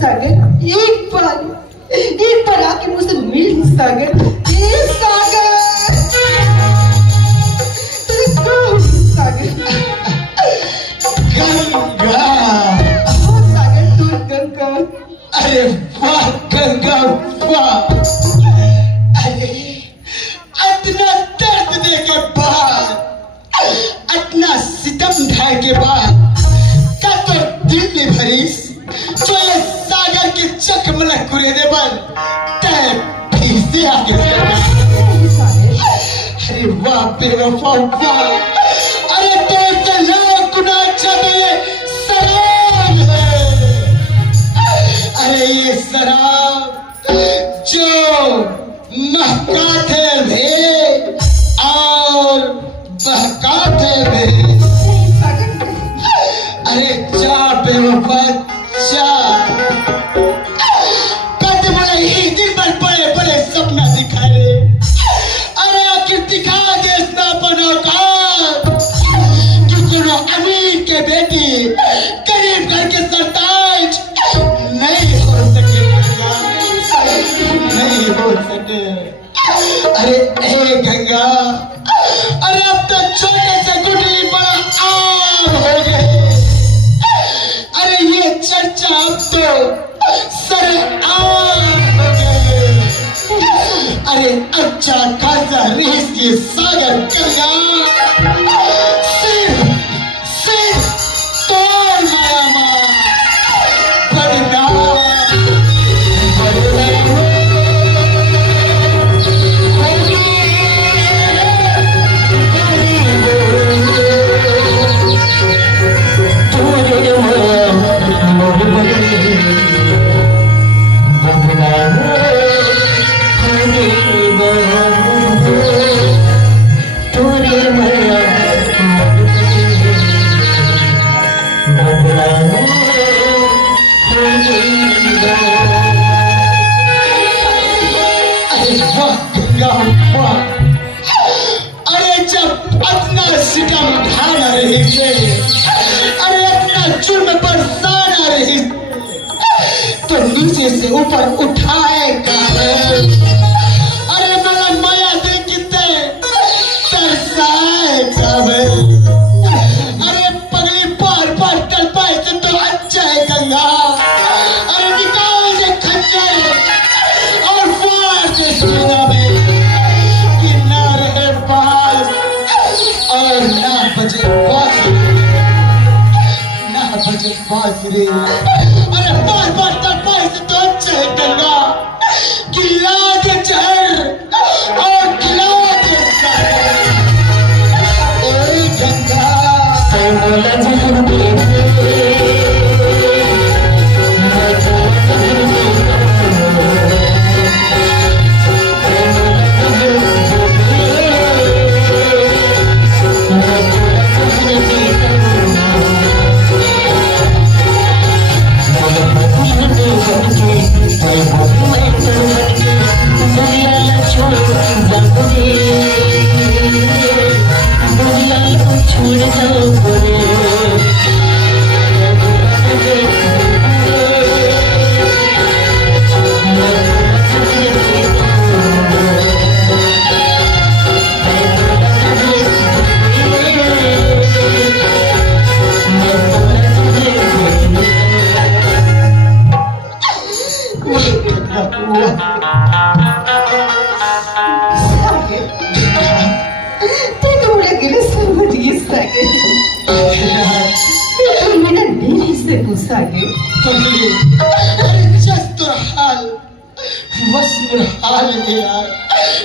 सागर, एक बार आके मुझसे मिल सागर, ये सागर, सागर, गंगा, सागर तू गंगा, अरे वाह गंगा वाह, अरे इतना दर्द दे के बाद, इतना सितम ढाई के बाद, का तो दिल में भरीस, जो ये सागर के चकमलक कुरे दे बन, तय फिर से आगे अरे वाह बेवफा वाह, अरे तेरे से लाख गुना चाहिए शराब है, अरे ये शराब जो महकाते थे और बहकाते थे, अरे जा बेवफा जा, कदम नहीं दिन भर बड़े बड़े सपना दिखाए, अरे आखिर दिखा दे इतना बनौकार कि कोनो अमीर के बेटी गरीब घर के सरताज नहीं हो सके, नहीं हो सके, अरे ए गंगा, अरे अब तो छोटे से गुटली बड़ा आम हो गए, अरे ये चर्चा अब तो सरआम हो गए, अरे अच्छा खासा रेस ये सागर गंगा, सिर्फ तोड़ माया माँ बदनाम अरे जब अपना सितम ढाना रही थे, अरे अपना जुर्म बरसाना रही, तो नीचे से ऊपर उठाए कागज, अरे मेरा माया देखते तरसाए कागज, अरे पगली बार बार तड़पाए से तो अच्छा है गंगा, अरे निकाल से खंजर और वार से सीना में बासुरी, अरे बार बार तड़पाए से तो अच्छा है गंगा, गिला के जहर और गिला के जहर, ओए गंगा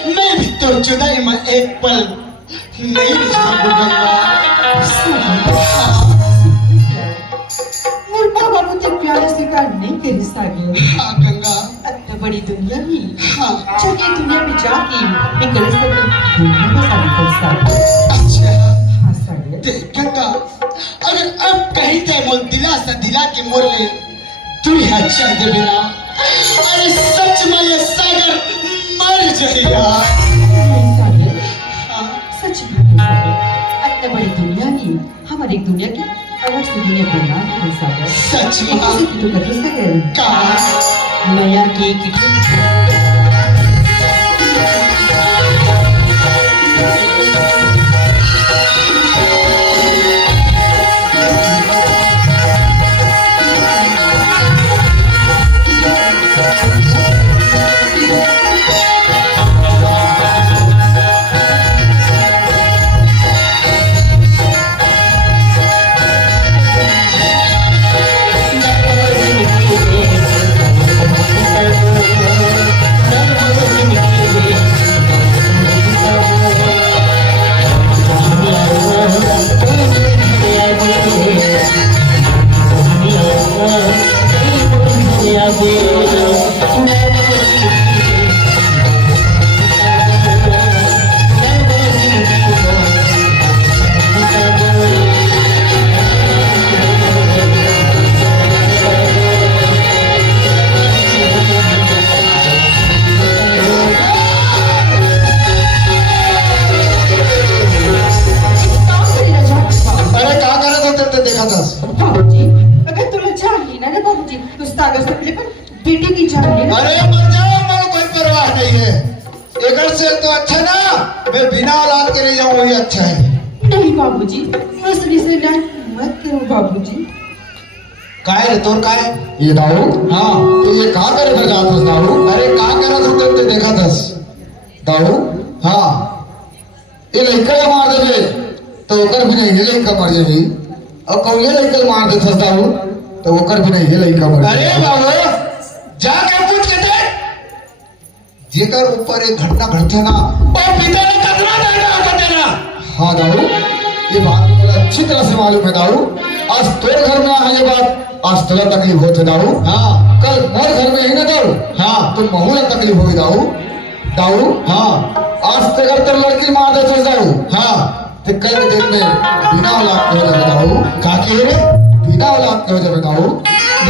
मैं भी तो जुदाई में एक पल नहीं रह सकूंगा, बाबा मुझे प्यार स्वीकार नहीं कर सके। हाँ गंगा, इतनी बड़ी दुनिया ही, हाँ जगह दुनिया में जाके एक गलत से दुनिया को साबित कर सकते। अच्छा हाँ सागर, देख गंगा, अगर अब कहीं थे मोल दिला सा दिला के मोले तू ही अच्छा दे बिना, अरे सच में ये सागर मर जाएगा। सागर, सच में सागर, इतनी बड़ी दुनिया ही हमारी दुनिया की अलग से दुनिया बना है सागर। सच में तो कर सकते का नया केक अरे का करत होते ते देखा था बाबूजी, अगर तुला जान ली ना रे बाबूजी, तो सागर से मिले पर बेटे की जान ली ना। अरे मर जाओ, मेरे कोई परवाह नहीं है। एकर से तो अच्छा ना मैं बिना औलाद के रह जाऊं, वही अच्छा है। नहीं बाबूजी, मुझसे से ना मत करो बाबूजी। काहे रे तोर काहे? ये दाऊ हाँ तो ये कहाँ करे फिर जात हस दाऊ अरे का करत होते ते देखा था दाऊ हाँ ये लड़का के मार देवे तो ओकर भी नहीं ये लड़का मर जाई और कौन ये लड़का मार देत हस दाऊ तो ओकर भी नहीं ये लड़का मर अरे जाई बाबू जाके पूछ के देख जेकर ऊपर एक घटना घटते ना और पिता ने कतरा डाला होगा तेरा। हाँ दाऊ ये बात मुझे अच्छी तरह से मालूम है दाऊ आज तोर घर में है ये बात आज तुला तकलीफ होते दाऊ हाँ कल मोर घर में ही ना दाऊ हाँ तो महू ना तकलीफ होगी दाऊ दाऊ हाँ आज तक अगर तेरे लड़की मार देते हस दाऊ हाँ तो कल के दिन में बिना औलाद के हो जाए दाऊ का के रे बिना औलाद के हो जाए दाऊ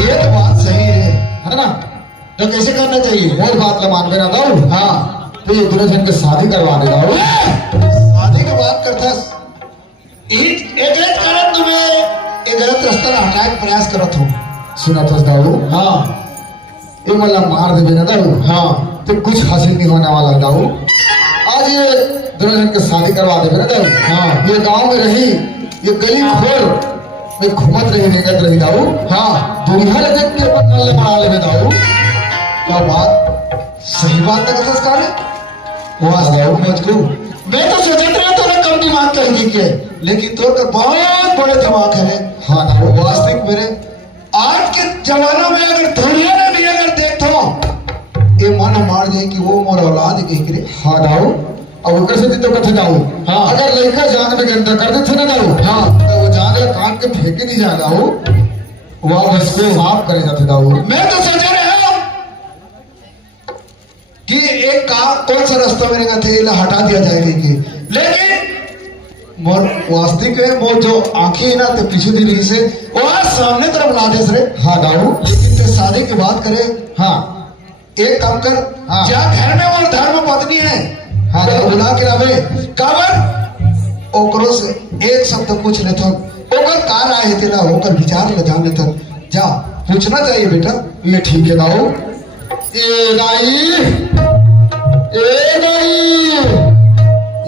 ये तो बात सही है है ना तो कैसे करना चाहिए? और बात ला मानवे ना दाऊ हाँ तो ये दोनों जन के शादी करवा दे दाऊ शादी की बात करता एक गलत कारण तुम्हें एक गलत रास्ता ना हटाए के प्रयास करत हो। सुना तो दाऊ हाँ ये मला मार देवे ना दाऊ हाँ तो कुछ हासिल नहीं होने वाला दाऊ आज ये दोनों जन के शादी करवा देवे ना दाऊ हाँ। ये गांव में रही ये गली खोर में घूमत रही निकट रही दाऊ हाँ दुनिया ले देख के अपन नल्ले बना लेवे दाऊ क्या बात सही बात है कथा करे वाह दाऊ मजकू मैं तो सोचत रहा तो कम दिमाग कहेगी के लेकिन तो का बहुत बड़े दिमाग है रे। हाँ दाऊ वास्तविक मेरे आज के जमाना में अगर दुनिया में भी अगर देखो ये मन मार जाए कि वो मोर औलाद के रे। हाँ दाऊ अब ओकर से तो कथे दाऊ हाँ। अगर लड़का जान में गंदा कर देते ना दाऊ हाँ। तो वो जान ला काट के फेंके नहीं जा दाऊ वह बस को साफ करे जाते दाऊ मैं तो सोच रहा हूँ कि एक कौन सा रास्ता मेरे का थे हटा दिया जाएगा कि लेकिन मोर वास्तविक है मोर जो आंखें है ना तो पीछे दी रही से वो आज सामने तरफ ला दे रे। हाँ दाऊ लेकिन ते शादी की बात करे हाँ एक काम कर हाँ। जा घर में और धर्म पत्नी है हाँ। तो बुला के लावे काबर ओकरो से एक शब्द पूछ लेथन ओकर कार आए थे ना ओकर विचार ले जान लेथन जा पूछना चाहिए बेटा। ये ठीक है दाऊ ए दाई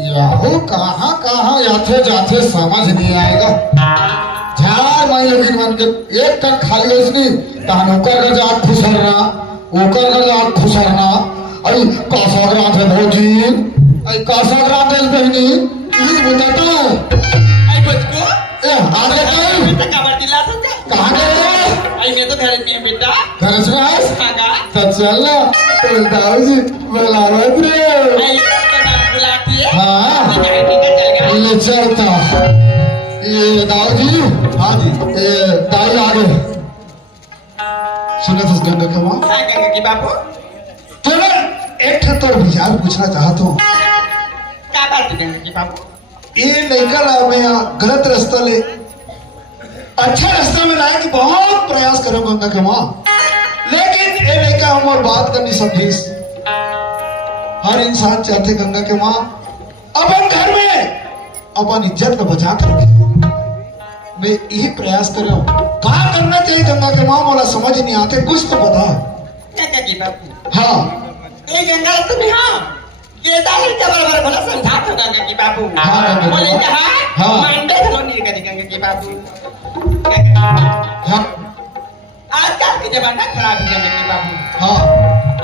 याहो कहाँ कहाँ याथे जाथे समझ नहीं आएगा झार माई लोगिन मन के एक टक खाली उसनी तान ओकर घर जा खुसरना ओकर घर जा खुसरना आई कासा ग्रांथ है भौजी आई कासा ग्रांथ है बहनी ये बताता आई बचको ए आगे कहीं बेटा काबर दिला सकता कहाँ गए आई मैं तो घर में बेटा घर से आए काका तो चल ना तो दाऊ जी बुलावत रे आई तो ना बुलाती है हाँ। ठीक है चल गया ये चलता ये दाऊ जी हाँ जी ये दाई आगे सुना था गंगा के माँ हाँ गंगा की बापू तो ना एक ठे तो विचार पूछना चाहता हूँ क्या बात है गंगा की बापू ये लड़का ला मैं गलत रास्ता ले अच्छा रास्ता में लाए कि बहुत प्रयास करो गंगा के माँ लेकिन ये लड़का हमारे बात करनी समझीस हर इंसान चाहते गंगा के माँ अपन घर में अपन इज्जत को बचा कर रखे मैं यही प्रयास कर रहा हूँ कहा करना चाहिए गंगा के माँ वाला समझ नहीं आते कुछ तो बता। गंगा की बाबू हाँ ये गंगा तुम्हें हाँ ये दाल के बराबर भला समझा तो गंगा की बाबू हाँ, गंगा की बोले बाबू। कहा हाँ। मांडे धरो नहीं करी गंगा की बाबू हाँ आजकल के जमाना खराब है गंगा की बाबू हाँ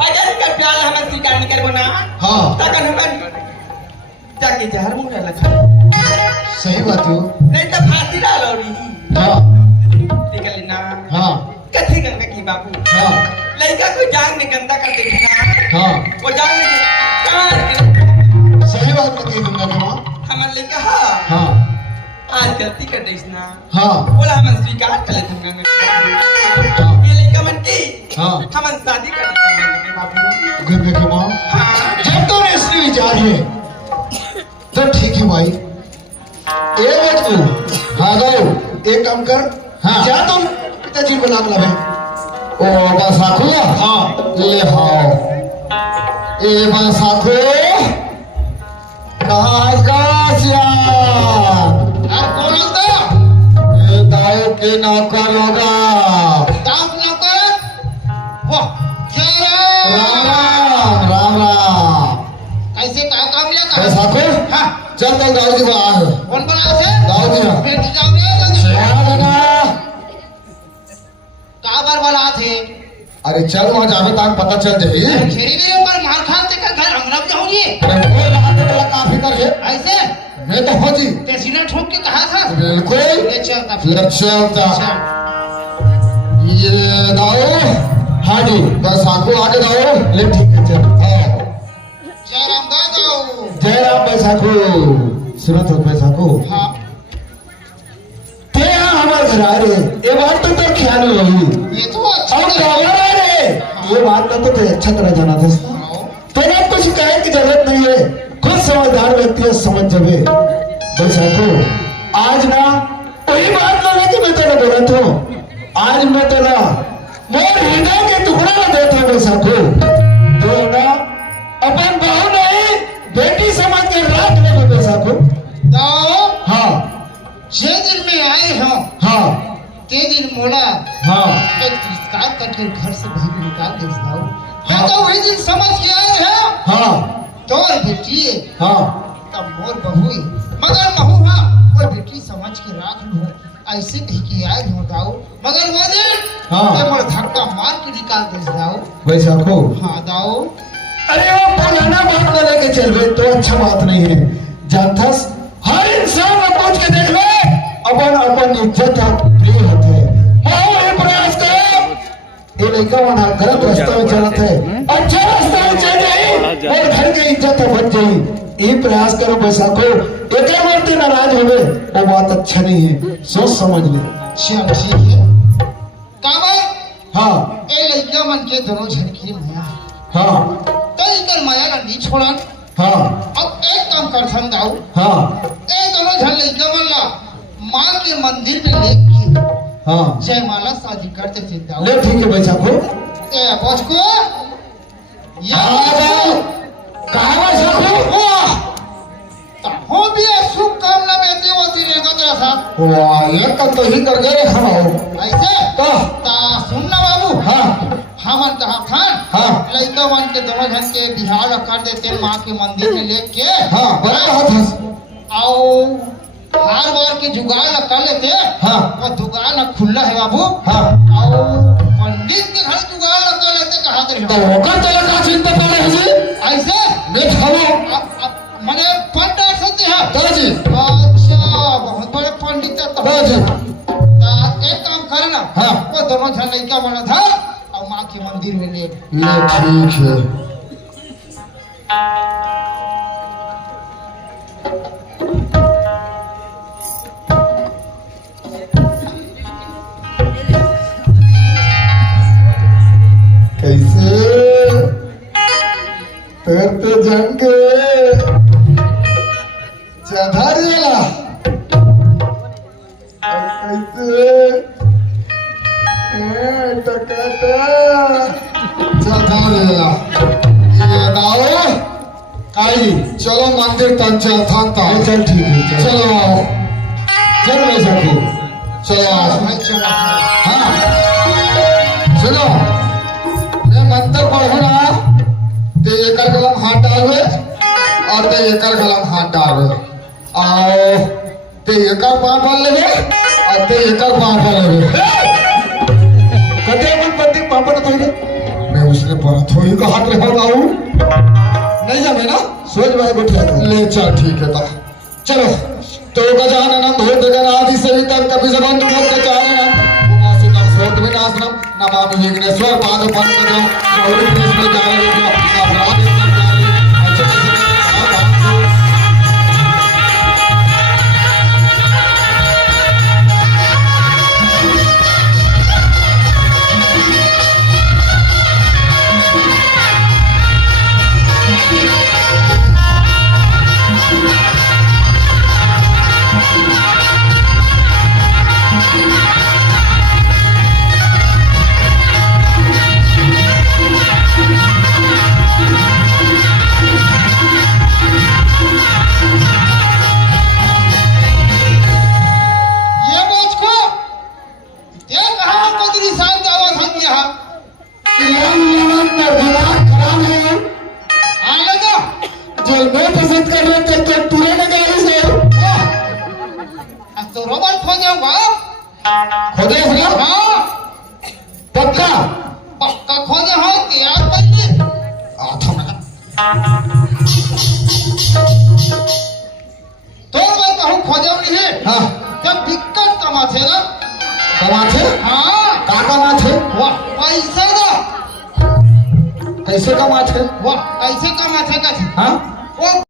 अगर का प्यार हम स्वीकार नहीं करबो ना हाँ तक हम जाके जहर मुंह में लगा सही बात हो। नहीं तो फांसी डालो री हाँ निकल ना हाँ कथी गंगा की बाबू हाँ लड़का को जान में गंदा कर देखना हाँ वो जान में कहाँ सही बात बताई गंगा के माँ। हमारे लड़का हाँ हाँ आज गलती कर दे ना हाँ बोला हम स्वीकार कर लेते हैं गंगा हाँ ये लड़का मन की हाँ हम शादी कर लेते हैं गंगा के बाबू गंगा के माँ हाँ जब तो इसलिए विचार है तो ठीक है भाई ए बच्चू हाँ गाओ एक काम कर हाँ क्या तुम पिताजी को नाम लगे ओ बसाखू हाँ ले हाओ ए बसाखू कहाँ गासिया कौन होता ए दाऊ के नौकर होगा दाऊ के नौकर वाह राम राम राम राम कैसे क्या काम लिया था? बसाखू हाँ चल तो दाऊ जी को आ है कौन बना से? दाऊ जी हाँ बेटी जाओ रे जल्दी। शेरा ना का बार वाला थे? अरे चल वहाँ जावे ताक पता चल जाए खेरी मेरे ऊपर मार खाते कर घर अंगना में जाऊंगी। अरे वो रात में वाला काफी कर है ऐसे मैं तो हो जी ते सीना ठोक के कहा था। बिल्कुल ले चलता ले चलता ये दाओ हाँ जी बस आंखों आगे दाओ ले ठीक है चल हाँ जय राम दाऊ। जय राम बैसाखू सुनो तो बैसाखू हाँ ते यहाँ हमारे घर आ रहे ये बात तो ख्याल में लगी ये तो अच्छा और है। गाँव आ रहे ये बात का तो अच्छा तरह जाना था तेरा कुछ कहने की जरूरत नहीं है खुद समझदार व्यक्ति है समझ जबे बैसाखू आज ना वही बात लगा कि मैं तेरा बोला था आज मैं तेरा मोर हृदय के टुकड़ा ना देता बैसाखू तो ना अपन बहू नहीं बेटी समझ के राख ले बैसाखू दाऊ हाँ जे दिन में आए हो हाँ ते दिन मोला हाँ एक तिरस्कार करके घर से बाहर निकाल दे दाऊ। मैं तो वही दिन समझ के आए हैं हाँ तोर बेटी है हाँ तब मोर बहू है मगर महू हाँ और बेटी समझ के राख लूं ऐसे कह के आए हो दाऊ मगर वो दिन हाँ। ते मोर धक्का मार के निकाल दे दाऊ। बैसाखू हाँ दाऊ अरे वो पुराना बात को लेके चल रहे तो अच्छा बात नहीं है जानथस हर इंसान को पूछ के देख ले अपन अपन इज्जत प्रिय होते हैं माओ ये प्रयास करो ये लड़का वहां गलत रास्ते में चलत है अच्छा रास्ते में चल जाए और घर की इज्जत बच जाए ये प्रयास करो बैसाखो एक मूर्ति नाराज हो गए वो बात अच्छा नहीं है सोच समझ ले चल ठीक है काबर हाँ ए लइका मन के दोनों झनकी माया हाँ तई कर माया ना नी छोड़न हाँ अब एक काम कर हम दाऊ हाँ ए दोनों झन लइका मन ला मां के मंदिर में लेके हाँ जयमाला शादी करते थे दाऊ। ले ठीक है बैसाखो ए बॉस को या कहाँ बैसाखो वाह हो भी शुभ कामना में देवती ने गजरा था वाह ये कल तो ही करके रखा हो ऐसे कह ता सुनना बाबू हाँ हमन कहा खान हाँ लइका मन के दोनों जन के बिहार कर देते मां के मंदिर में लेके हाँ बड़ा हाथ हंस आओ हार वार के जुगाड़ न कर लेते हाँ वो जुगाड़ न खुला है बाबू हाँ आओ पंडित के घर जुगाड़ न कर लेते कहा तो करे होकर चला का चिंता पड़े है जी ऐसे मैं खाओ मने पंडित सत्य है दादाजी अच्छा बहुत बड़े पंडित है तो दादाजी एक काम करे ना हाँ वो दोनों जन लइका बना था और माँ के मंदिर में ले ठीक है कैसे करते जंग चढ़ा कैसे टकाटा चढ़ा ये दाओ आई चलो मंदिर तक चल थाकता चल ठीक है चलो आओ चल मैं सकूं चलो भाई चलो हाँ सुनो मैं मंत्र पढ़ो ना ते एकर गलम हाथ डालवे और ते एकर गलम हाथ डालवे आओ ते एकर पाँव पढ़ लेवे और ते एकर पाँव पढ़ लेवे कते मन पति पापा तो थे मैं उसने पढ़ा थोड़ी का हाथ रखा गाऊ नहीं जावे ना सोच भाई बैठा ले चल ठीक है ता चलो तो गजाननम भूतगणादि सहितं कपि सबंधं चारणं उमासुतं सोतविनाशनं नमामि विघ्नेश्वर पादपद्मजं गौरीकृष्ण जायते अपराधि संहारे अच्युत ये मुझको ये कहां को तेरी शांत आवाज आती है दिमाग खराब है आ लगा जो मैं पसंद कर रहे थे तो पूरे न गए से अब तो रोबोट खो जाऊंगा खोदे ना हां पक्का पक्का खोजे हो तैयार बनने आथा में तो मैं कहूं खोजे नहीं है हाँ जब दिक्कत कमा थे ना कमाथे हां का कमाथे वाह पैसा ना कैसे कमाथे वाह कैसे कमा थे का हाँ वो